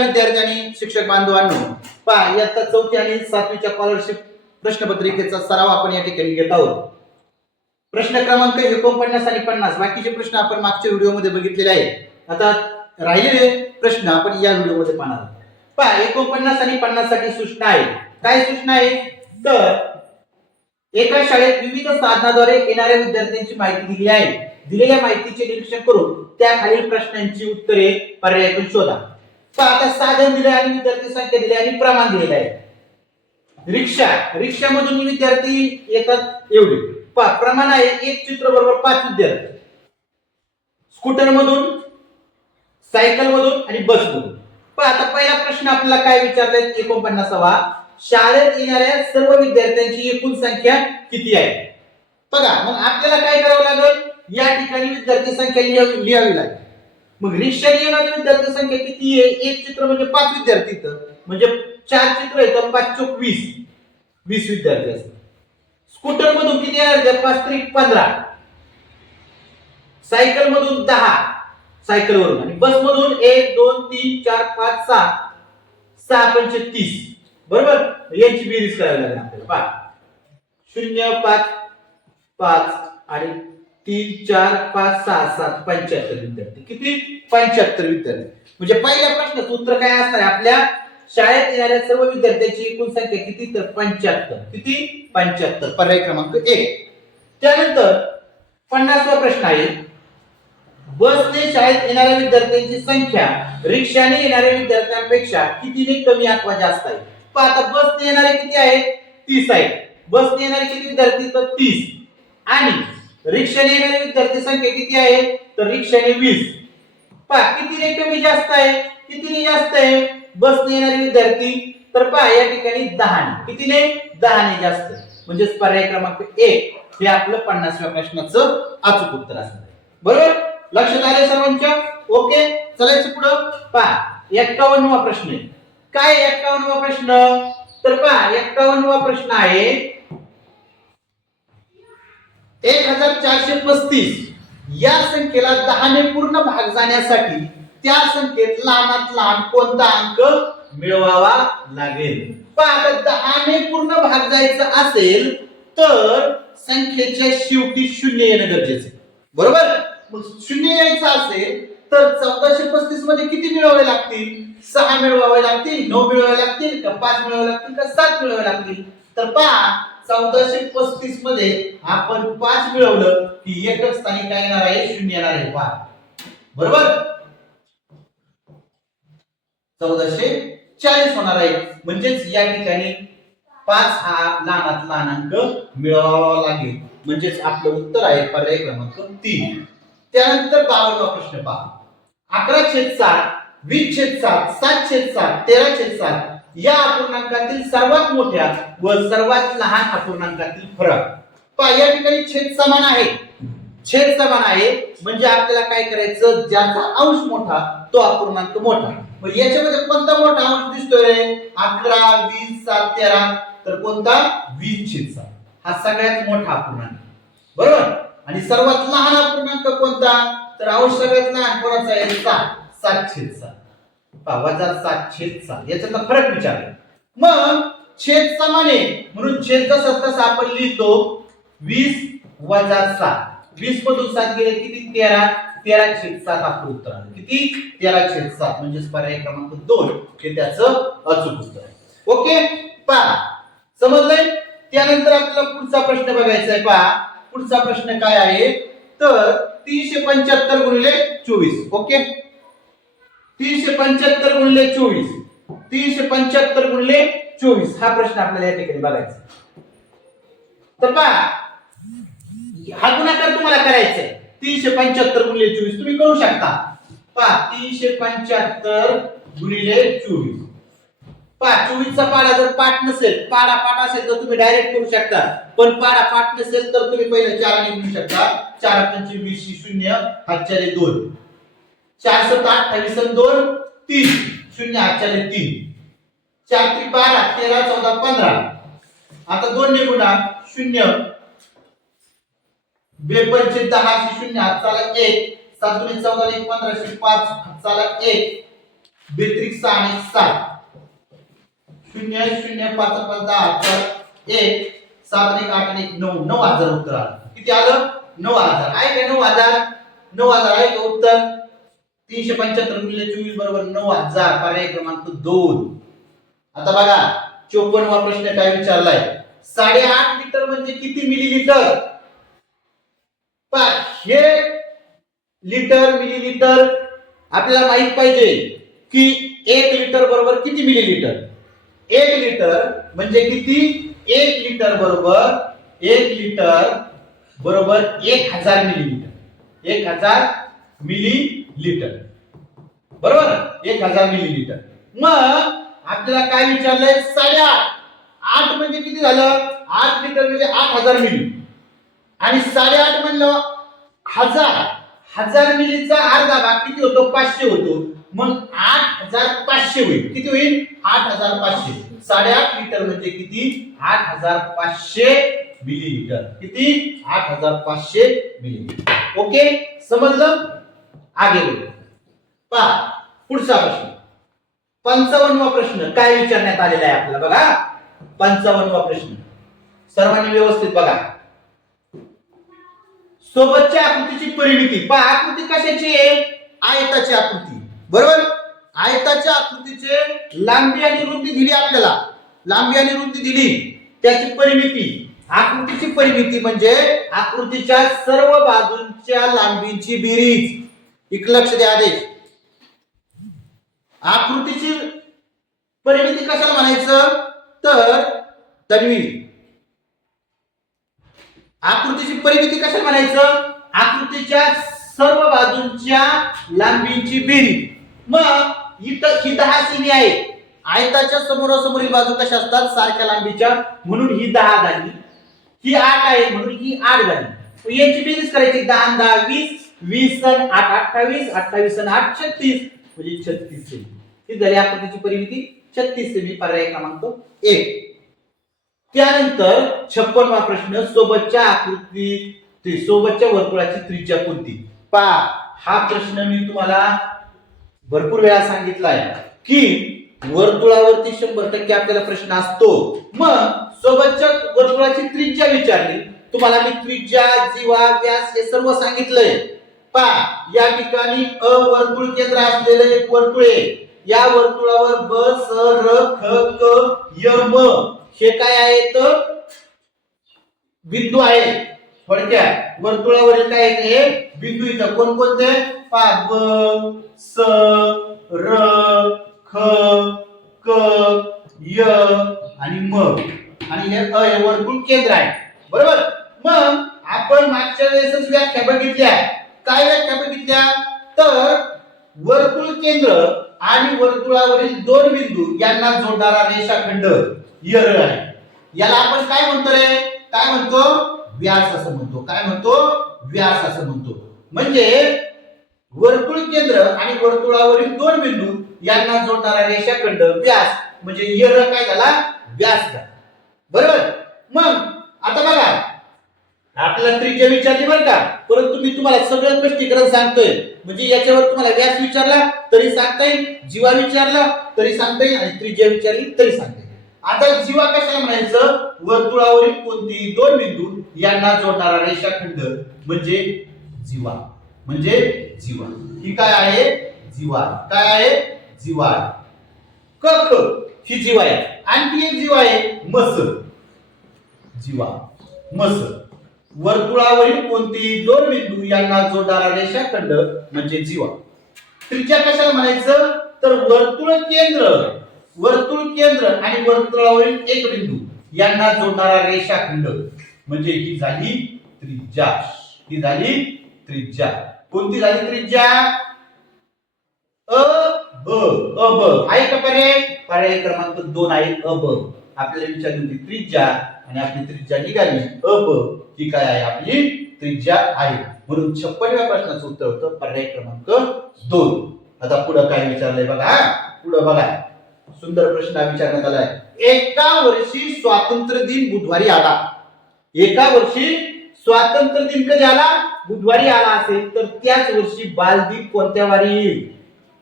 विद्यार्थी आणि शिक्षक बांधवांनो, पहा इयत्ता 4थी आणि 7वीच्या स्कॉलरशिप प्रश्नपत्रिकेचा सराव आपण या ठिकाणी घेत आहोत. प्रश्न क्रमांक 49 आणि 50 बाकीचे प्रश्न आपण मागच्या व्हिडिओमध्ये बघितलेले आहेत. आता राहिलेले प्रश्न आपण या व्हिडिओमध्ये पाहणार आहोत. पहा 49 आणि 50 साठी सूचना आहे. काय सूचना आहे? तर एका शाळेत विविध साधनाद्वारे येणाऱ्या विद्यार्थ्यांची माहिती दिली आहे. दिलेल्या माहितीचे निरीक्षण करून त्या खालील प्रश्नांची उत्तरे पर्यायातून शोधा. पहा आता साधन दिले आणि विद्यार्थी संख्या दिली आणि प्रमाण दिलेले आहे. रिक्षामधून विद्यार्थी येतात एवढे. पहा प्रमाण आहे एक चित्र बरोबर 5 विद्यार्थी. स्कूटर मधून, सायकल मधून आणि बस मधून. पहा आता पहिला प्रश्न आपल्याला काय विचारलाय 49वा, शाळेत येणाऱ्या सर्व विद्यार्थ्यांची एकूण संख्या किती आहे? बघा मग आपल्याला काय करावं लागेल, या ठिकाणी विद्यार्थी संख्या लिहावी लागेल. मग रिक्षाने येणारी विद्यार्थी संख्या किती आहे? एक चित्र म्हणजे 5 विद्यार्थी, तर म्हणजे 4 चित्र आहेत तर 5 चौक 20 विद्यार्थी असतात. स्कूटर मधून किती येणार? 5 त्रिक 15. सायकल मधून 10 सायकल वरून, आणि बस मधून 1 2 3 4 5 6 पंचे 30. बरोबर, यांची बेरीज करावी लागेल आपल्याला. पहा 0 5 5 आणि 3 4 5 6 7 75 विद्यार्थी. किती? 75 विद्यार्थी. म्हणजे पहिल्या प्रश्नाचं उत्तर काय असणार आहे? आपल्या शाळेत येणाऱ्या सर्व विद्यार्थ्यांची एकूण संख्या किती? तर 75. किती? 75. पर्याय क्रमांक 1. त्यानंतर 50वा प्रश्न आहे, बसने शाळेत येणाऱ्या विद्यार्थ्यांची संख्या रिक्षाने येणाऱ्या विद्यार्थ्यांपेक्षा कितीने कमी अथवा जास्त आहे? पहा आता बसने येणारे किती आहेत? 30 आहेत. बसने येणारे किती विद्यार्थी? तर 30. आणि रिक्षाने येणारे विद्यार्थी संख्या किती आहे? तर रिक्षाने 20. पहा कितीने कमी जास्त आहे? कितीने जास्त आहे बसने येणारे विद्यार्थी? तर पहा या ठिकाणी 10ने. कितीने? 10ने जास्त. म्हणजे पर्याय क्रमांक 1 हे आपलं 50व्या प्रश्नाचं अचूक उत्तर असणार आहे. बरोबर, लक्षात आले सर्वांच्या? ओके, चलायचं पुढं. पहा 51वा प्रश्न आहे. काय 51वा प्रश्न? तर पहा 51वा प्रश्न आहे 1435 या संख्येला 10ने पूर्ण भाग जाण्यासाठी त्या संख्येत लहानात लहान कोणता अंक मिळवावा लागेल? पहा आता 10ने पूर्ण भाग जायचा असेल तर संख्येच्या शेवटी 0 येणं गरजेचं आहे. बरोबर, मग 0 यायचं असेल तर 1435 मध्ये किती मिळवावे लागतील? 6 मिळवावे लागतील, 9 मिळवावे लागतील, का 5 मिळवावे लागतील, का 7 मिळवावे लागतील? तर पहा 1435 मध्ये आपण 5 मिळवलं की एकच स्थानी काय येणार आहे? 0 येणार आहे. पहा बरोबर, 1440 होणार आहे. म्हणजेच या ठिकाणी 5 हा लहानात लहान अंक मिळवावा लागेल. म्हणजेच आपलं उत्तर आहे पर्याय क्रमांक 3. त्यानंतर 52वा प्रश्न पहा, 11/7 20/7 7/7 13/7 या अपूर्णांकातील सर्वात मोठ्या व सर्वात लहान अपूर्णांकातील फरक. पहा या ठिकाणी छेद समान आहे. छेद समान आहे म्हणजे आपल्याला काय करायचं? ज्याचा अंश मोठा तो अपूर्णांक मोठा. मग याच्यामध्ये कोणता मोठा अंश दिसतोय? 11 20 7 13. तर कोणता? 20/7 हा सगळ्यात मोठा अपूर्णांक. बरोबर, आणि सर्वात लहान अपूर्णांक कोणता? तर अंश सगळ्यात लहान कोणाचा आहे? 7/7. वजा 7/7 याच्यातला फरक विचारला. मग छेद समान आहे म्हणून छेद जसा तसा आपण लिहितो 20 वजा 7. 20 मधून 7 गेले किती? 13. 13/7 आपलं उत्तर आलं. किती? 13/7 म्हणजे पर्याय क्रमांक 2 हे त्याचं अचूक उत्तर आहे. ओके, पहा समजलंय? त्यानंतर आपल्याला पुढचा प्रश्न बघायचा आहे. पहा पुढचा प्रश्न काय आहे? तर 375 गुणिले 24. ओके, 375 गुणिले 24. 375 गुणिले 24 हा प्रश्न आपल्याला या ठिकाणी बघायचा. तर पहा हा गुणाकार तुम्हाला करायचा आहे. 375 गुणिले 24 तुम्ही करू शकता. पहा 375 गुणिले 24. पहा 24 चा पाढा जर पाठ नसेल, पाढा पाठ असेल तर तुम्ही डायरेक्ट करू शकता. पण पाढा पाठ नसेल तर तुम्ही पहिले 4 ने गुणू शकता. 4 पंचे 20 0 हातच्याले 2. 4 7 28 आणि 2 3 0 हातच्याले 3. 4 3 12 13 14 15. आता 2 ने गुणा 0 2 पंचे 10 0 हातचाला 1. 7 दुणे 14 1 15 5 हातचाला 1. बेत्रिक 6 आणि 7 0 0 5 5 10 1 7 1 8 1 9 9000 उत्तर आलं. किती आलं? 9000 आहे का? 9000 आहे का उत्तर? 375 गुणिले 24 बरोबर 9000. पर्याय क्रमांक 2. आता बघा 54वा प्रश्न काय विचारलाय? 8.5 लिटर म्हणजे किती मिलीलिटर? हे लिटर मिलीलिटर आपल्याला माहित पाहिजे की 1 लिटर बरोबर किती मिलीलिटर? 1 लिटर म्हणजे किती? 1 लिटर बरोबर 1000 मिलीलिटर. 1000 मिलीलिटर बरोबर, 1000 मिलीलिटर. मग आपल्याला काय विचारलंय? 8.5. 8 म्हणजे किती झालं? 8 लिटर म्हणजे 8000 मिली आणि 8.5 म्हणलं 1000 मिलीचा अर्धा भाग किती होतो? 500 होतो. मग 8500 होईल. किती होईल? 8500. 8.5 लिटर म्हणजे किती? 8500 मिलीलिटर. किती? 8500 मिलीलिटर. ओके, समजलं? आगे बोलो. पहा पुढचा प्रश्न. 55वा प्रश्न काय विचारण्यात आलेला आहे आपल्याला बघा. 55वा प्रश्न सर्वांनी व्यवस्थित बघा. सोबतच्या आकृतीची परिमिती. पहा आकृती कशाची आहे? आयताची आकृती. बरोबर, आयताच्या आकृतीचे लांबी आणि रुंदी दिली आपल्याला. लांबी आणि रुंदी दिली, त्याची परिमिती. आकृतीची परिमिती म्हणजे आकृतीच्या सर्व बाजूंच्या लांबींची बेरीज. एक लक्ष द्या आदेश. आकृतीची परिमिती कशाला म्हणायचं? तर तन्वी, आकृतीची परिमिती कशाला म्हणायचं? आकृतीच्या सर्व बाजूंच्या लांबींची बेरीज. मग इथं ही 10 सेमी आहे. आयताच्या समोरासमोरील बाजू कशा असतात? सारख्या लांबीच्या, म्हणून ही 10 झाली. ही 8 आहे म्हणून ही 8 झाली. याची बेरीज करायची. 10 10 20, 20 आणि 8 28, 28 आणि 8 36 म्हणजे 36 सेमी. ही झाली आकृतीची परिमिती 36 सेमी. पर्याय क्रमांक 1. त्यानंतर 56वा प्रश्न. सोबतच्या वर्तुळाची त्रिज्या कोणती? पहा हा प्रश्न मी तुम्हाला भरपूर वेळा सांगितलाय की वर्तुळावरती 100% आपल्याला प्रश्न असतो. मग सोबतच्या वर्तुळाची त्रिज्या विचारली, तुम्हाला मी त्रिज्या, जीवा, व्यास हे सर्व सांगितलंय. पहा या ठिकाणी वर्तुळ केंद्र असलेले एक वर्तुळ आहे. या वर्तुळावर ब, स, र, ख, क, य, म हे काय आहेत? बिंदू आहेत. थोडक्यात वर्तुळावरील काय आहे? बिंदू. इथं कोणकोणते? पहा ब, स, र, ख, क, य आणि म आणि हे वर्तुळ केंद्र आहे. बरोबर. मग आपण मागच्या वेळेसच व्याख्या बघितल्या. काय व्याख्या बघितल्या? तर वर्तुळ केंद्र आणि वर्तुळावरील दोन बिंदू यांना जोडणारा रेषाखंड य आहे. याला आपण काय म्हणतो रे? काय म्हणतो? व्यास असं म्हणतो. काय म्हणतो? व्यास असं म्हणतो. म्हणजे वर्तुळ केंद्र आणि वर्तुळावरील दोन बिंदू यांना जोडणारा रेषाखंड व्यास म्हणजे य काय झाला? व्यास झाला. बरोबर. मग आता बघा आपल्याला त्रिज्या विचारली बरं का, परंतु मी तुम्हाला सगळं स्पष्टीकरण सांगतोय. म्हणजे याच्यावर तुम्हाला व्यास विचारला तरी सांगता येईल, जीवा विचारला तरी सांगता येईल आणि त्रिज्या विचारली तरी सांगता येईल. आता जीवा कशाला म्हणायचं? वर्तुळावरील कोणतेही दोन बिंदू यांना जोडणारा रेषाखंड म्हणजे जीवा. म्हणजे जीवा. ही काय आहे? जीवा. काय आहे? जीवा. क ख ही जीवा आहे. आणखी एक जीवा आहे मस. जीवा मस. वर्तुळावरील कोणतेही दोन बिंदू यांना जोडणारा रेषाखंड म्हणजे जीवा. त्रिज्या कशाला म्हणायचं? तर वर्तुळ केंद्र आणि वर्तुळावरील एक बिंदू यांना जोडणारा रेषाखंड म्हणजे ही झाली त्रिज्या. ही झाली त्रिज्या. कोणती झाली त्रिज्या? अ ब. अ ब आहे का पर्याय? पर्याय क्रमांक 2 आहे अ ब. आपल्याला विचारली होती त्रिज्या आणि आपली त्रिज्या निघाली अ ब. ही काय आहे? आपली त्रिज्या आहे. म्हणून 56व्या प्रश्नाचं उत्तर होतं पर्याय क्रमांक 2. आता पुढे काय विचारलंय बघा. पुढे बघा सुंदर प्रश्न विचारण्यात आलाय. एका वर्षी स्वातंत्र्य दिन बुधवारी आला. एका वर्षी स्वातंत्र्य दिन कधी आला? बुधवारी आला असेल तर त्याच वर्षी बालदिन कोणत्या वारी येईल?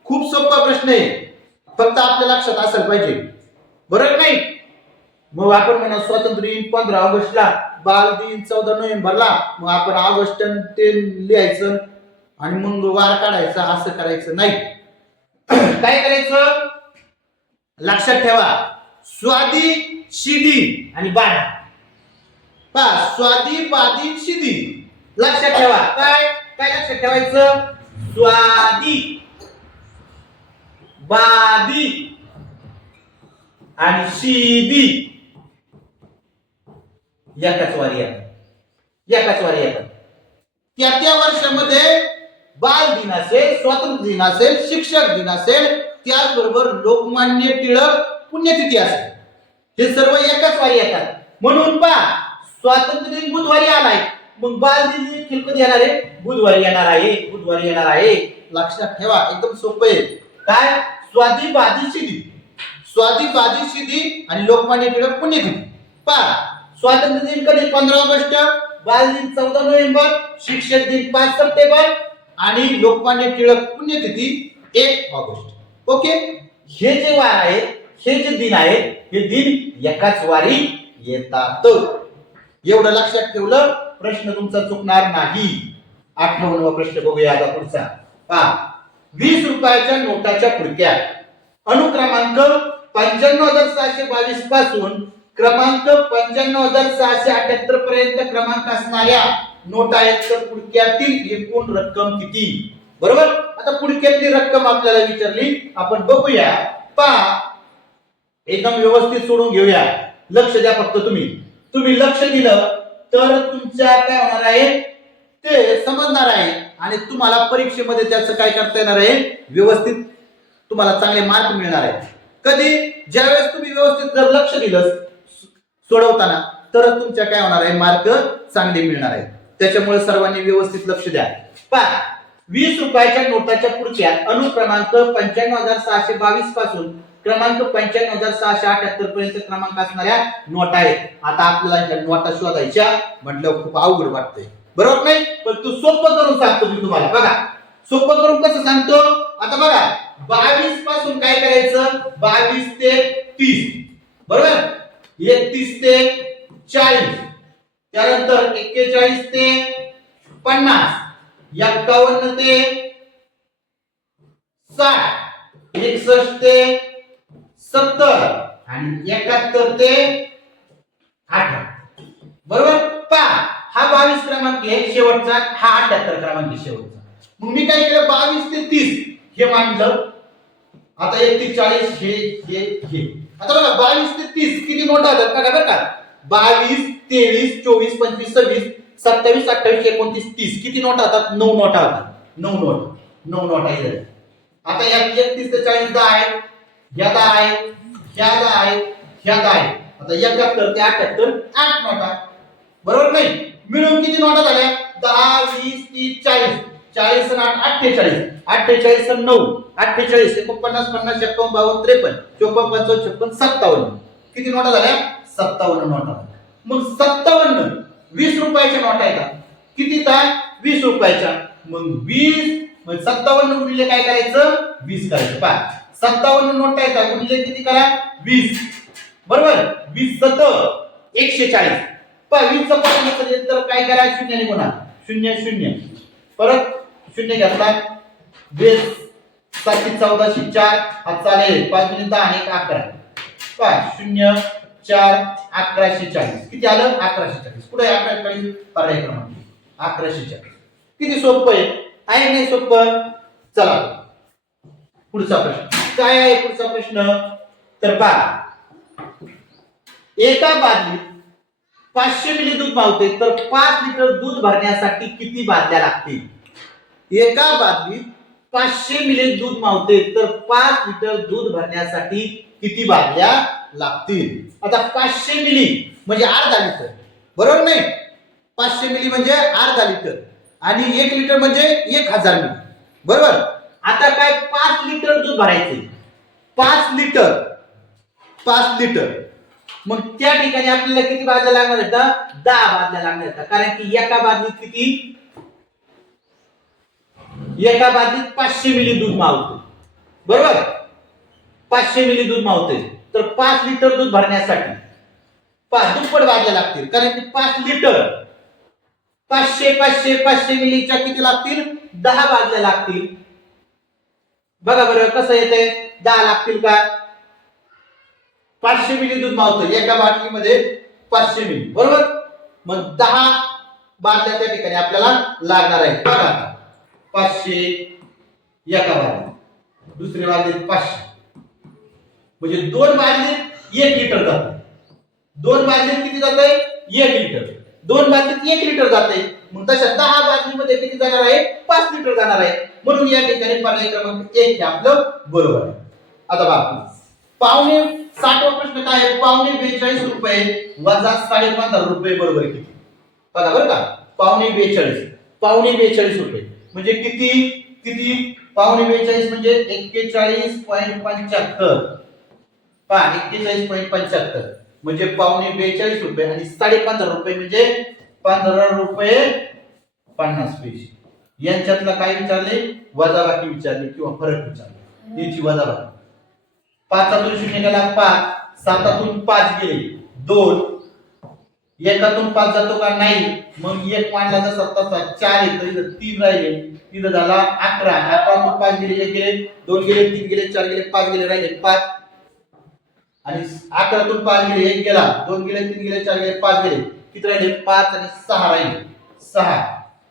खूप सोपा प्रश्न आहे. फक्त आपल्या लक्षात असायला पाहिजे, बरोबर नाही? मग आपण म्हणा स्वातंत्र्य दिन 15 ऑगस्टला, बाल दिन 14 नोव्हेंबरला, मग आपण ऑगस्ट ते लिहायचं आणि मग वार काढायचा, असं करायचं नाही. काय करायचं लक्षात ठेवा, स्वादी शिदी आणि बादी, पहा स्वादी बादी शिदी लक्षात ठेवा. काय काय लक्षात ठेवायचं, स्वादी बादी आणि शिदी एकाच वारी येतात. त्या वर्षामध्ये बाल दिन असेल, स्वातंत्र्य दिन असेल, शिक्षक दिन असेल, त्याचबरोबर लोकमान्य टिळक पुण्यतिथी असेल, हे सर्व एकाच वारी येतात. म्हणून पहा स्वातंत्र्य दिन बुधवारी आलाय, मग बाल दिन देखील कधी येणार आहे, बुधवारी येणार आहे. लक्षात ठेवा, एकदम सोपं आहे. काय स्वादी बादी शिदी आणि लोकमान्य टिळक पुण्यतिथी. पहा स्वातंत्र्य दिन कधी 15 ऑगस्ट, बाल दिन 14 नोव्हेंबर, शिक्षक दिन 5 सप्टेंबर आणि लोकमान्य टिळक पुण्यतिथी 1 ऑगस्ट. ओके, हे जे वार आहेत, हे जे दिन आहेत, हे दिन एकाच वारी येतात. एवढं लक्षात ठेवलं, प्रश्न तुमचा चुकणार नाही. 58वा प्रश्न बघूया आता पुढचा. पहा 20 रुपयाच्या नोटाच्या पुडक्या अनुक्रमांक 95,622 पासून क्रमांक 95,678 पर्यंत क्रमांक असणाऱ्या नोटा आहेत, तर पुडक्यातील एकूण रक्कम किती? बरोबर. आता पुडक्यातली रक्कम आपल्याला विचारली, आपण बघूया. पहा एकदम व्यवस्थित सोडून घेऊया, लक्ष द्या फक्त. तुम्ही लक्ष दिलं तर तुमच्या काय होणार आहे ते समजणार आहे आणि तुम्हाला परीक्षेमध्ये त्याचं काय करता येणार आहे, व्यवस्थित तुम्हाला चांगले मार्क मिळणार आहेत. कधी ज्यावेळेस तुम्ही व्यवस्थित जर लक्ष दिलं सोडवताना, तर तुमच्या काय होणार आहे, मार्क चांगले मिळणार आहेत. त्याच्यामुळे सर्वांनी व्यवस्थित लक्ष द्या. पहा 20 रुपयाच्या नोटाच्या पुडक्यात अनुक्रमांक 95,622 पासून क्रमांक 95,678 पर्यंत क्रमांक असणाऱ्या नोटा आहेत. आता आपल्याला ह्या नोटा शोधायच्या म्हटलं खूप अवघड वाटतंय, बरोबर नाही? पण तू सोपं करून सांगतो मी तुम्हाला. बघा सोपं करून कसं सांगतो. आता बघा 22 पासून काय करायचं, 22 ते 30, बरोबर. 31 ते 40, त्यानंतर 41 ते 50, 51 ते 60, 61 ते 70 आणि 71 ते 18, बरोबर. पहा हा 22 क्रमांक आहे शेवटचा, हा 78 क्रमांक आहे शेवटचा. मग मी काय केलं, 22 ते 30 हे मांडलं. आता 31 40 हे आता बघा 22 ते 30 किती नोटा आहेत बघा बरं का. 22 23 24 25 26 27 28 29 30 किती नोटा होतात, 9 नोटा होतात. 9 नोटा इथे. आता या 31 ते 40 10 आहेत, ह्या 10 आहेत, ह्या 10 आहेत, ह्या 10 आहेत. आता 71 ते 78 8 नोटा, बरोबर नाही? मिळून किती नोटा झाल्या, 10 20 30 40, 40 आणि 8 48, 48 आणि 9 48 49 50 51 52 53 54 55 56 57 किती नोटा झाल्या, 57 नोटा. मग 57 20 रुपयाच्या नोटा येतात. किती काय, 20 रुपयाच्या. मग 20 म्हणजे 57 गुणिले काय करायचं, 20 करायचं. पहा 57 नोटा येतात गुणिले किती करा, 20, बरोबर. 20 7 140. पहा 20 चा पट नसेल तर काय करा, शून्याने गुणा. 0 0 परत 0 घेतला. 20 7 14 4 हा चालेल. 5 10 आणि 11. पहा 0 4 1140 किती आलं, 1140. पुढे 1140 पर्याय क्रमांक 1140. किती सोपं आहे नाही सोपं. चला पुढचा प्रश्न काय आहे. पुढचा प्रश्न तर पहा एका बादलीत 500 मिली दूध मावते, तर 5 लिटर दूध भरण्यासाठी किती बादल्या लागतील. एका बादलीत 500 मिली दूध मावते, तर 5 लिटर दूध भरण्यासाठी किती बादल्या लागतील. आता 500 मिली म्हणजे अर्धा लिटर, बरोबर नाही. 500 मिली म्हणजे अर्धा लिटर आणि 1 लिटर म्हणजे 1000 मिली, बरोबर. आता काय 5 लिटर दूध भरायचे, 5 लिटर. मग त्या ठिकाणी आपल्याला किती बादल्या लागणार आहेत, 10 बादल्या लागणार आहेत. कारण की एका बादलीत किती, एका बादलीत 500 मिली दूध मावते, बरोबर. 500 मिली दूध मावते, तर 5 लिटर दूध भरण्यासाठी 5 दुप्पट बादल्या लागतील, कारण की 5 लिटर 500 मिलीच्या किती लागतील? 10 बादल्या लागतील. बघा बरं कसं येते, 10 लागतील का? 500 मिली दूध मावतं एका बाटलीमध्ये, 500 मिली, बरोबर. मग 10 बादल्या त्या ठिकाणी आपल्याला लागणार आहे. बघा 500 एका बाटलीत, दुसऱ्या बाटलीत 500, म्हणजे 2 बाटलीत 1 लिटर जातं. 2 बाटलीत किती जात आहे? 1 लिटर. 2 बाटलीत 1 लिटर जाते, मग तशा 10 बाटलीमध्ये किती जाणार आहे? 5 लिटर जाणार आहे. म्हणून या ठिकाणी पर्याय क्रमांक 1 हे आपलं बरोबर आहे. आता बघा पावणे 60 प्रश्न काय आहे? पावणे 42 रुपये वजा 15.5 रुपये बरोबर किती? बघा बरं का, पावणे 42 रुपये म्हणजे किती? किती? पावणे 42 म्हणजे 41.75. पहा 41.75 म्हणजे पावणे 42 रुपये आणि 15.5 रुपये म्हणजे 15 रुपये 50 पैसे. यांच्यातला काय विचारले? वजाबाकी विचारली किंवा फरक विचारले. याची वजाबाकी 5 0 गेला 5, 7 5 गेले 2, 1 5 जातो का? नाही. मग 1 मांडला जसा तसा 4 येतो, इथं 3 राहिले, इथं झाला 11. 11 5 गेले, 1 गेले, 2 गेले, 3 गेले, 4 गेले, 5 गेले, राहिले 5. आणि 11 5 गेले, 1 गेला, 2 गेले, 3 गेले, 4 गेले, 5 गेले, किती राहिले? 5 आणि 6 राहिले 6.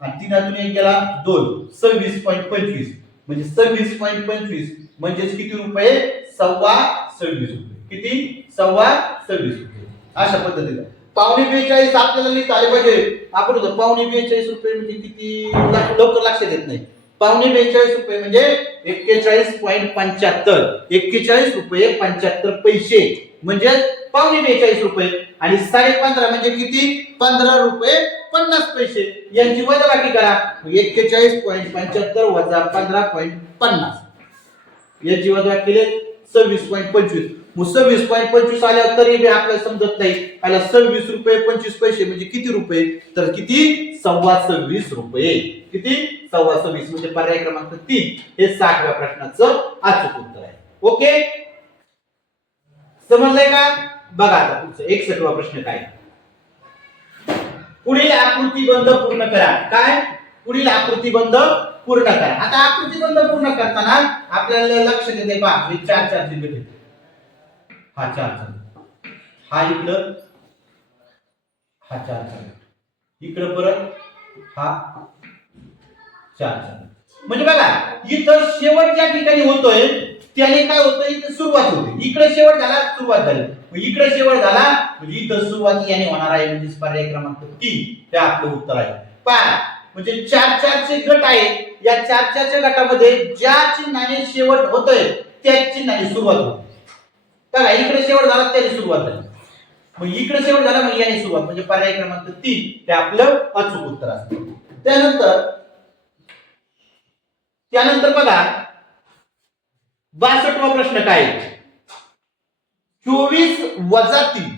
आणि 3 1 गेला 2, 26.25 म्हणजे 26.25 म्हणजे किती रुपये? 26.25 रुपये. किती? 26.25 रुपये. अशा पद्धतीने पावणे 42 आपल्याला लिहिता आले पाहिजे. आपण होतो पावणे 42 रुपये म्हणजे किती? लवकर लक्षात येत नाही. पावणे 42 रुपये म्हणजे 41.75, 41 रुपये 75 पैसे म्हणजे पावणे 42 रुपये. आणि 15.5 म्हणजे किती? 15 रुपये 50 पैसे. यांची वजाबाकी करा. 41.75 वजा 15.50 याची वजाबाकी केली 26.25. 26.25 आल्यावर तरी बी आपल्याला समजत नाही. आला 26 रुपये 25 पैसे म्हणजे किती रुपये? तर किती? 26.25 रुपये. किती? 26.25 म्हणजे पर्याय क्रमांक 3 हे 60व्या प्रश्नाचं अचूक उत्तर आहे. ओके, समजलंय का? बघा आता पुढचं 61वा प्रश्न काय? पुढील आकृतीबंध पूर्ण करा. काय? पुढील आकृतीबंध पूर्ण करा. आता आकृतीबंध पूर्ण करताना आपल्याला लक्ष देते पहा, हे 4 चिन्ह घेते. हा 4 हा इकडं, हा 4 इकडं, परत हा 4. म्हणजे बघा इथं शेवट ज्या ठिकाणी होतोय त्याने काय होतं? इथं सुरुवात होते. इकडे शेवट झाला, सुरुवात झाली. मग इकडे शेवट झाला म्हणजे इथं सुरुवात याने होणार आहे. म्हणजे पर्याय क्रमांक 3 हे आपलं उत्तर आहे. पहा म्हणजे 4 चे गट आहेत. या 4 गटामध्ये ज्या चिन्हाने शेवट होतोय त्याच चिन्हाने सुरुवात होते. बघा इकडे शेवट झाला त्याने सुरुवात झाली, मग इकडे शेवट झाला मग याने सुरुवात, म्हणजे पर्याय क्रमांक 3 हे आपलं अचूक उत्तर असतं. त्यानंतर बघा 62वा प्रश्न काय? 24 वजा 3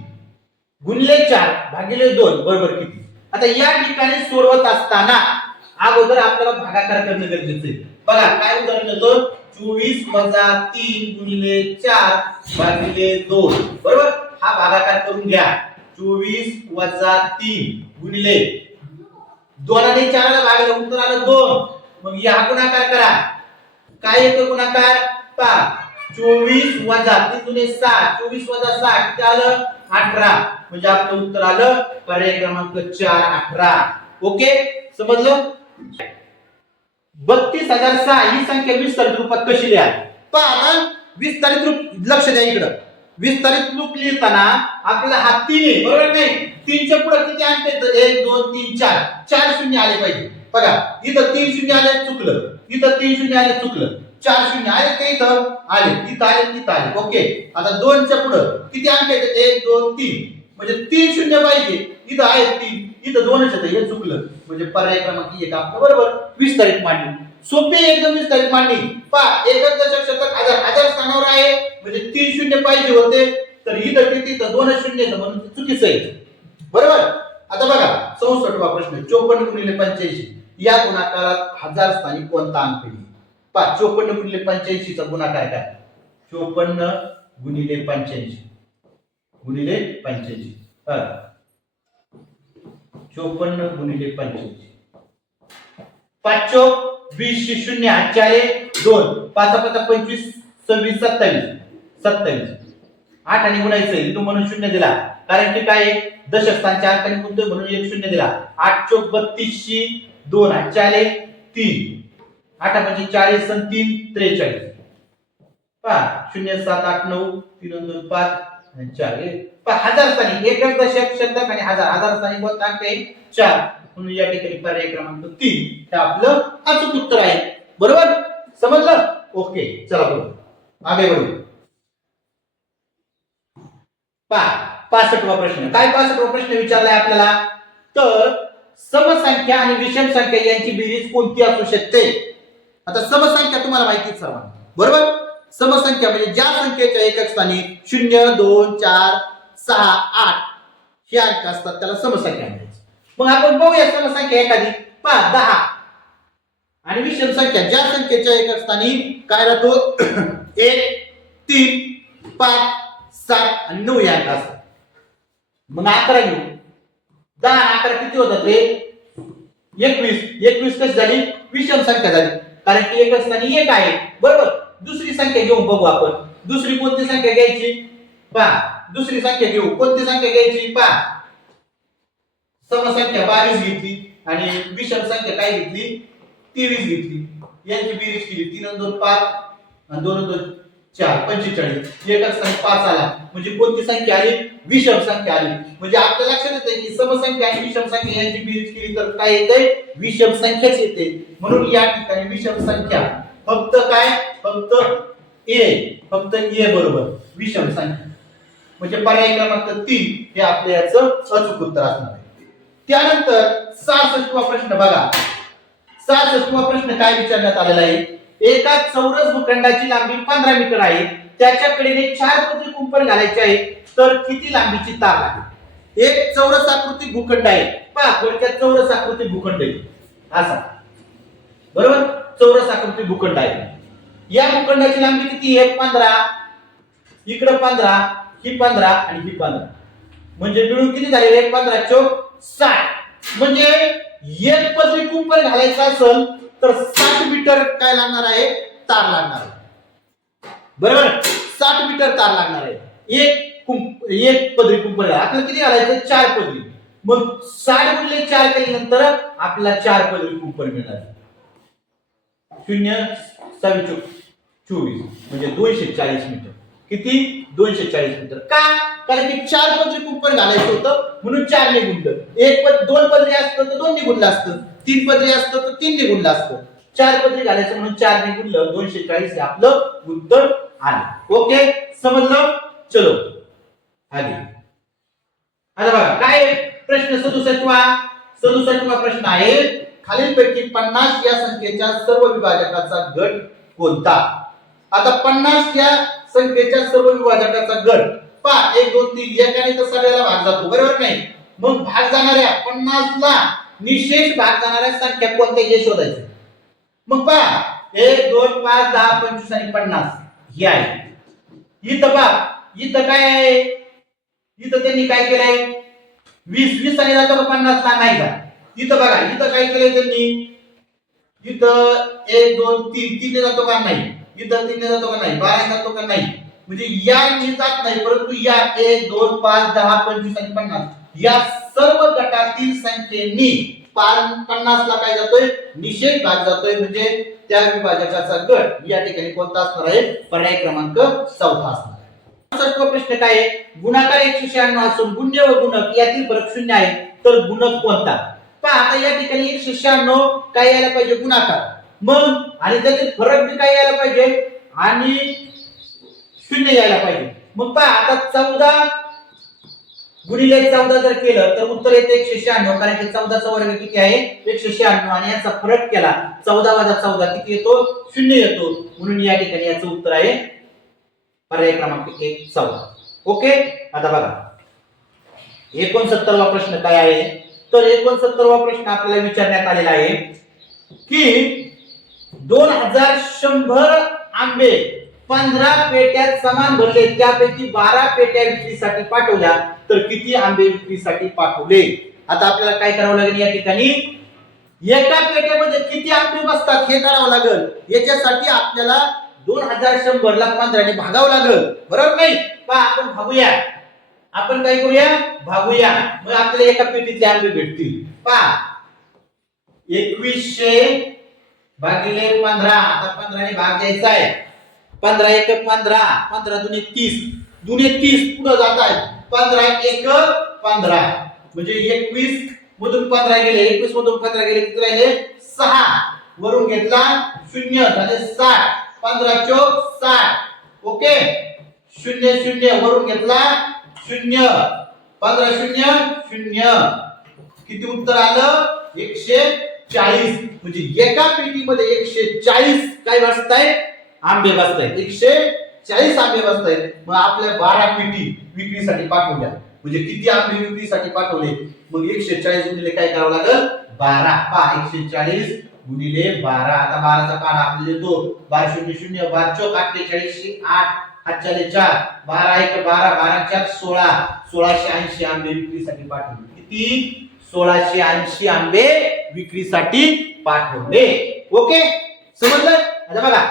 गुणिले 4 भागिले 2 बरोबर किती? आता या ठिकाणी सोडवत असताना अगोदर आपल्याला भागाकार करणं गरजेचं आहे. बघा काय उदाहरण देतो? 24 वजा 3 गुणिले 4 भागिले 2 बरोबर. हा भागाकार करून घ्या. 24 वजा 3 गुणिले 2 आणि 4 ला भागले उत्तर आलं 2. मग या गुणाकार करा. काय येतो गुणाकार? पहा 24 वजा 3 दुने 6, 24 वजा 6 किती आलं? 18. म्हणजे आपलं उत्तर आलं पर्याय क्रमांक 4 18. ओके, समजलं? 32,006 ही संख्या विस्तारित रूपात कशी लिहा? पहा आता विस्तारित रूप, लक्ष द्या इकडं. विस्तारित रूप लिहिताना आपल्याला हा 3 आहे बरोबर नाही? 3 च्या पुढे किती अंक आहेत? 1 2 3 4. 4 शून्य आले पाहिजे. बघा इथं 3 शून्य आले चुकलं, इथं 3 शून्य आले चुकलं, 4 शून्य आले ते इथं आले, इथं आले तिथं आले. ओके, आता 2 च्या पुढे किती अंक आहेत? 1 2 3 म्हणजे 3 शून्य पाहिजे, इथं आहे 3, इथं 2च आहेत, हे चुकलं. म्हणजे पर्याय क्रमांक 1 आपलं बरोबर. विस्तारित मांडणी सोपी एकदम. विस्तारित मांडणी पहा एकच दशक शतक हजार स्थानावर आहे म्हणजे 3 शून्य पाहिजे होते, तर इथं किती? इथं 2 शून्य आहेत म्हणून चुकीचं आहे बरोबर. आता बघा 64वा प्रश्न 54 गुणिले 85 या गुणाकारात हजार स्थानी कोणता अंक येईल? पहा 54 गुणिले 85 चा गुणाकार काय? 54 गुणिले 85 गुणिले 85 54 गुणिले 85 5 चौक 20 शून्य 8 आले 2 5 5 25 26 27 27 8 आणि गुणायचं तू म्हणून शून्य दिला कारण की काय दशक स्थानच्या अंकाने गुणतोय म्हणून एक शून्य दिला 8 चौक 32 2 8 आले 3 8 म्हणजे 40 आणि 3 43 पहा 0 7 8 9 3 2 5 आणि 4 पहा हजार स्थानी एकक दशक शतक आणि हजार स्थानी कोणता अंक आहे 4 म्हणून या ठिकाणी पर्याय क्रमांक 3 हे आपलं अचूक उत्तर आहे बरोबर समजलं ओके चला बरोबर आगे बढू पहा 65वा प्रश्न काय 65वा प्रश्न विचारलाय आपल्याला तर समसंख्या आणि विषम संख्या यांची बेरीज कोणती असू शकते आता समसंख्या तुम्हाला माहिती सर्वांना बरोबर समसंख्या म्हणजे ज्या संख्येच्या एकक स्थानी 0 2 4 6 8 हे अंक असतात त्याला समसंख्या म्हणायचं मग आपण बघूया समसंख्या एखादी पहा 10 आणि विषम संख्या ज्या संख्येच्या एकक स्थानी काय राहतो 1 3 5 7 आणि 9 या अंक असतात मग 11 घेऊ 10 11 किती होतात रे 21 21 कशी झाली विषम संख्या झाली कारण की एकक स्थानी 1 आहे बरोबर दुसरी संख्या घेऊन बघू आपण दुसरी कोणती संख्या घ्यायची पहा दुसरी संख्या घेऊ कोणती संख्या घ्यायची पहा समसंख्या 22 घेतली आणि विषम संख्या काय घेतली 23 घेतली यांची बेरीज केली 3 2 5 आणि 2 2 4 45 एकच स्थानी 5 आला म्हणजे कोणती संख्या आली विषम संख्या आली म्हणजे आपल्या लक्षात येते की समसंख्या आणि विषम संख्या यांची बेरीज केली तर काय येते विषम संख्याच येते म्हणून या ठिकाणी विषम संख्या फक्त काय फक्त ए बरोबर विषम संख्या म्हणजे पर्याय क्रमांक 3 हे आपल्या याचं अचूक उत्तर असणार आहे त्यानंतर 66वा प्रश्न बघा 66वा प्रश्न काय विचारण्यात आलेला आहे एका चौरस भूखंडाची लांबी 15 मीटर आहे त्याच्याकडे 4 पदरी कुंपण घालायचे आहे तर किती लांबीची तार लागेल एक चौरस आकृती भूखंड आहे पहा थोडक्यात चौरस आकृती भूखंड आहे असा बरोबर चौरस आकृती भूखंड आहे या भूखंडाची लांबी किती आहे 15 इकडे 15 ही 15 आणि ही 15 म्हणजे मिळून किती झाले 15 चौक 60 म्हणजे एक पदरी कुंपण घालायचं असेल तर 60 मीटर काय लागणार आहे तार लागणार आहे बरोबर 60 मीटर तार लागणार आहे एक पदरी कुंपण आपल्याला किती घालायचं 4 पदरी मग 60 गुणिले 4 केल्यानंतर आपल्याला 4 पदरी कुंपण मिळणार 0 24 म्हणजे 240 मीटर किती 240 मीटर का कारण की 4 पदरी कुंपण घालायचं होतं म्हणून 4 ने गुणलं एक पद 2 पदरी असतं तर 2 ने गुणलं असतं 3 पदरी असतं तर 3 ने गुणलं असतं 4 पदरी घालायचं म्हणून 4 ने गुणलं 240 हे आपलं उत्तर आलं ओके समजलं चलो आगे आता बघा काय प्रश्न 67वा प्रश्न आहे खालीलपैकी 50 या संख्येच्या सर्व विभाजकाचा गट कोणता आता 50 या संख्येच्या सर्व विभाजकाचा गट पहा 1 2 3 एकाने तर सगळ्याला भाग जातो बरोबर नाही मग भाग जाणाऱ्या 50 ला निशेष भाग जाणाऱ्या संख्या कोणत्या हे शोधायचं मग पहा 1 2 5 10 25 आणि 50 ही आहे इथं पहा इथं काय आहे इथं त्यांनी काय केलंय 20 आणि जातो का 50 ला नाही का इथं बघा इथं काय केलंय त्यांनी इथं 1 2 3 3 ने जातो का नाही इथं 3 ने जातो का नाही 12 ने जातो का नाही म्हणजे या जात नाही परंतु या 1 2 5 10 25 आणि 50 या सर्व गटातील संख्येनी 50 ला काय जातोय निषेध भाग जातोय म्हणजे त्या विभाजकाचा गट या ठिकाणी कोणता असणार आहे पर्याय क्रमांक 4 असणार आहे 65वा प्रश्न काय आहे गुणाकार 196 असून गुण्य व गुणक यातील फरक 0 आहे तर गुणक कोणता पहा आता या ठिकाणी 196 काय यायला पाहिजे गुणाकार मग आणि त्यातील फरक भी काय यायला पाहिजे आणि 0 यायला पाहिजे मग पहा आता 14 गुणिले 14 जर केलं तर उत्तर येते 196 कारण की 14 चा वर्ग किती आहे 196 आणि याचा फरक केला 14 वजा 14 किती येतो 0 येतो म्हणून या ठिकाणी याचं उत्तर आहे पर्याय क्रमांक 1 14 ओके आता बघा 69वा प्रश्न काय आहे तर 69वा प्रश्न आपल्याला विचारण्यात आलेला आहे की 2100 आंबे 15 पेट्या समान भरले, त्यापैकी 12 पेट्या विक्रीसाठी पाठवल्या, तर किती आंबे विक्रीसाठी पाठवले? आता आपल्याला काय करावं लागेल या ठिकाणी, एका पेट्यामध्ये किती आंबे बसतात हे करावं लागेल. याच्यासाठी आपल्याला 2100 ला 15 ने भागावं लागेल, बरोबर नाही? पहा आपण भागूया, आपण काय करूया, भागूया. मग आपल्याला एका पेटीतले आंबे भेटतील. पहा 2100 भागिले 15. आता 15 ने भाग द्यायचा आहे. 15 एक 15, 15 दुने 30, दुने 30 पुढे जात आहे. 15 एक 15 म्हणजे 21 मधून 15 गेले, 21 मधून 15 गेले, किती राहिले? 6. वरून घेतला 0 झाले 60. 15 चौक 60. ओके, 0 0 वरून घेतला 0. 15 0 0. किती उत्तर आलं? 140. म्हणजे एका पेटीमध्ये 140 काय बसतायत? आंबे बसतायत. 140 आंबे बसतायत. मग आपल्या 12 पेटी विक्रीसाठी पाठवल्या. म्हणजे किती आंबे विक्रीसाठी पाठवले? मग 140 गुणिले काय करावं लागेल? 12. पहा 140 गुणिले 12. आता 12चा पाढा आपल्याला येतो 12 0 0 12 चौक 48 8 8 4 12 1 12 12 4 16. 1680 आंबे विक्रीसाठी पाठवले. किती? 1680 आंबे विक्रीसाठी पाठवले. ओके, समजलं? आता बघा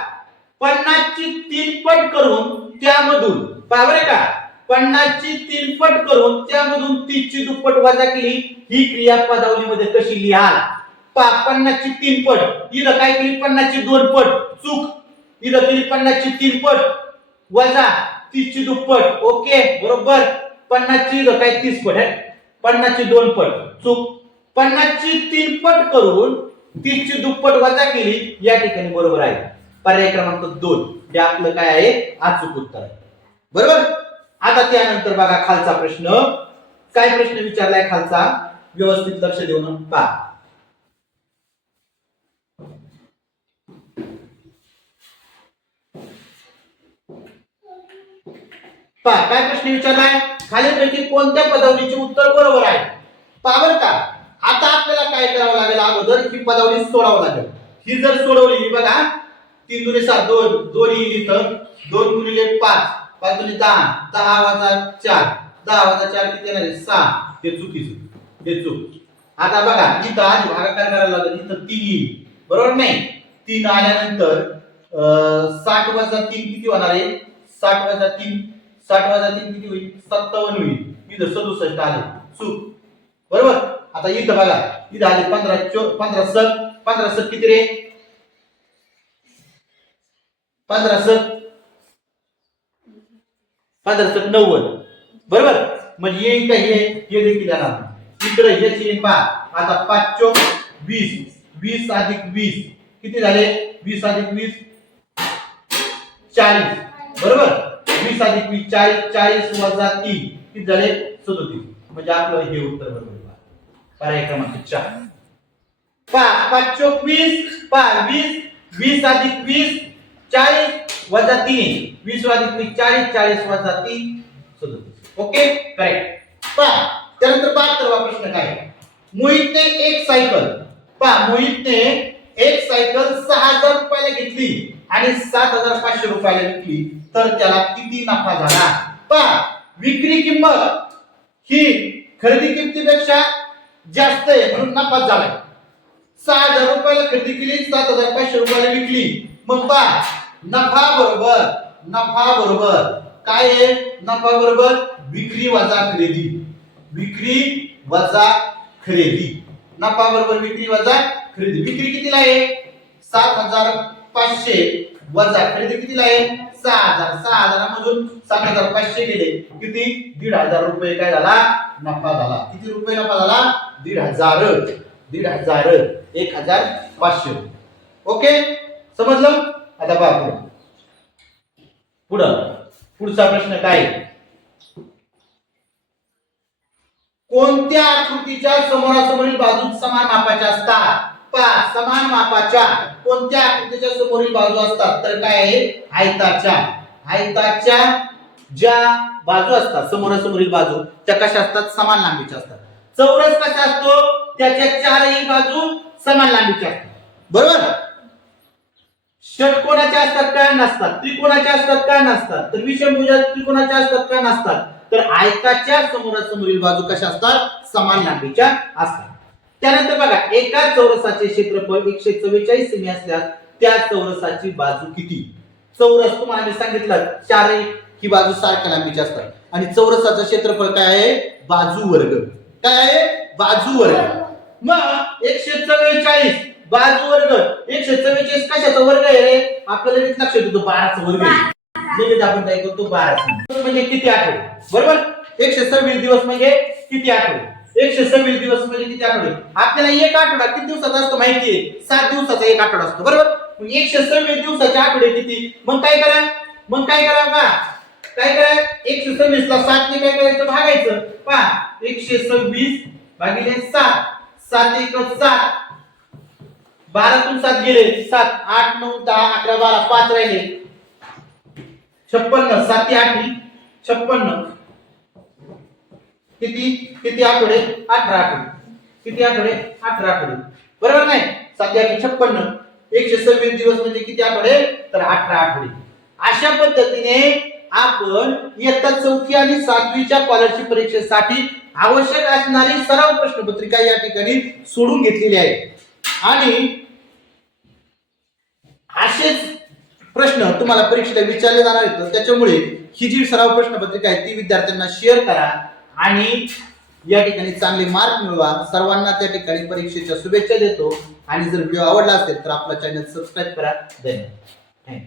50 ची 3 पट करून त्यामधून, पहा बरं का, 50 ची 3 पट करून त्यामधून 30 ची दुप्पट वजा केली, ही क्रिया पदावलीमध्ये कशी लिहाल? पहा 50 ची 3 पट, इथं काय केली? 50 ची 2 पट, चूक. इथं केली 50 ची 3 पट वजा 30 ची दुप्पट. ओके, बरोबर. 50 ची इथं काय 30 पट आहे, 50 ची 2 पट, चूक. 50 ची 3 पट करून 30 ची दुप्पट वजा केली, या ठिकाणी बरोबर आहे. पर्याय क्रमांक 2 हे आपलं काय आहे? अचूक उत्तर आहे, बरोबर. आता त्यानंतर बघा खालचा प्रश्न, काय प्रश्न विचारलाय खालचा, व्यवस्थित लक्ष देऊन पहा. पहा काय प्रश्न विचारलाय, खालीलपैकी कोणत्या पदावलीचे उत्तर बरोबर आहे? पहा बरं का, आता आपल्याला काय करावं लागेल, अगोदर ही पदावली सोडवावं लागेल. ही जर सोडवली, बघा 3 दुने 7 2 2 येईल इथं, 2 गुणिले 5 5 दुने 10 10 वजा 4 10 वजा 4 किती येणार आहे? 6. हे चुकीचं, हे चूक. आता बघा इथं आधी भागाकार करायला लागेल, इथं 3 येईल, बरोबर नाही? 3 आल्यानंतर 60 वजा 3 किती होणार आहे? 60 वजा 3 60 वजा 3 किती होईल? 57 होईल. इथं 67 आले, चूक, बरोबर. आता इथं बघा, इथं आले 15 सक 15 सक किती रे? 15 सक 90, बरोबर. म्हणजे येईल का? हे देखील येणार. इकडे हेच येईल. पहा आता 5 चौक 20 20 अधिक 20 किती झाले? 20 अधिक 20 40, बरोबर. 20 अधिक 20 40 40 वजा 3 किती झाले? 37. म्हणजे आपलं हे उत्तर बरोबर आहे. पर्याय क्रमांक 4. पहा 5 चौक 20, पहा 20 20 अधिक 20 40 वजा 3 20 अधिक 20 40 40 वजा 3 37. Okay, correct. पहा त्यानंतर 72 वा प्रश्न काय? मोहितने एक सायकल, पहा मोहितने एक सायकल 6000 रुपयाला घेतली आणि 7500 रुपयाला विकली, तर त्याला किती नफा झाला? पहा विक्री किंमत ही खरेदी किमतीपेक्षा जास्त आहे म्हणून नफा झाला. 6000 रुपयाला खरेदी केली, 7500 रुपयाला विकली. मग पहा नफा बरोबर काय आहे? नफा बरोबर विक्री वजा खरेदी, विक्री वजा खरेदी. नफा बरोबर विक्री वजा खरेदी. विक्री कितीला आहे? 7500 वजा खरेदी कितीला आहे? 6000. 6000 मधून 7500 गेले, किती? 1500 रुपये काय झाला? नफा झाला. किती रुपये नफा झाला? 1500. 1500 ओके, समजलं? आता पहा पुढचा प्रश्न काय? कोणत्या आकृतीच्या समोरासमोरील बाजू समान मापाच्या असतात? पहा समान मापाच्या कोणत्या आकृतीच्या समोरील बाजू असतात? तर काय आहे? आयताच्या ज्या बाजू असतात, समोरासमोरील बाजू त्या कशा असतात? समान लांबीच्या असतात. चौरस कसा असतो? त्याच्या चारही बाजू समान लांबीच्या असतात, बरोबर. षटकोनाचे असतात का नसतात, त्रिकोणाचे असतात का नसतात, तर विषमभुजात त्रिकोणाचे असतात का नसतात, तर आयताच्या समोरासमोरील बाजू कशा असतात, समान लांबीच्या असतात. त्यानंतर बघा एका चौरसाचे क्षेत्रफळ 144 सेमी असल्यास त्या चौरसाची बाजू किती. चौरस तुम्हाला मी सांगितलं चारही ही बाजू सारख्या लांबीची असतात आणि चौरसाचं क्षेत्रफळ काय आहे, बाजू वर्ग. काय आहे, बाजू वर्ग. मग 144 बाजू वर्ग 144 कशाचा वर्ग आहे रे, आपल्याला लगेच लक्षात येतो 12चा वर्ग आहे. लगेच आपण काय करतो 12 म्हणजे किती आठवडे, बरोबर. 126 दिवस म्हणजे किती आठवडे, 126 दिवस म्हणजे किती आठवडे. आपल्याला एक आठवडा किती दिवसाचा असतो माहितीये, 7 दिवसाचा एक आठवडा असतो, बरोबर. मग 126 दिवसाचे आठवडे किती, मग काय करा पहा काय करा 126 ला 7 ने काय करायचं, भागायचं. पहा 126 भागिले 7, 7 1 7, 12 तून 7 गेले 7, 8 9 10 11 12 5 राहिले 56, 7 8 56. किती आठवडे, 18 आठवडे. किती आठवडे, 18 आठवडे, बरोबर नाही. 7 8 56, 126 दिवस म्हणजे किती आठवडे, तर 18 आठवडे. अशा पद्धतीने आपण इयत्ता 4थी आणि 7वीच्या स्कॉलरशिप परीक्षेसाठी आवश्यक असणारी सराव प्रश्नपत्रिका या ठिकाणी सोडून घेतलेली आहे आणि असेच प्रश्न तुम्हाला परीक्षेला विचारले जाणार आहेत. त्याच्यामुळे ही जी सराव प्रश्नपत्रिका आहे ती विद्यार्थ्यांना शेअर करा आणि या ठिकाणी चांगले मार्क मिळवा. सर्वांना त्या ठिकाणी परीक्षेच्या शुभेच्छा देतो आणि जर व्हिडिओ आवडला असेल तर आपला चॅनल सबस्क्राईब करा. धन्यवाद.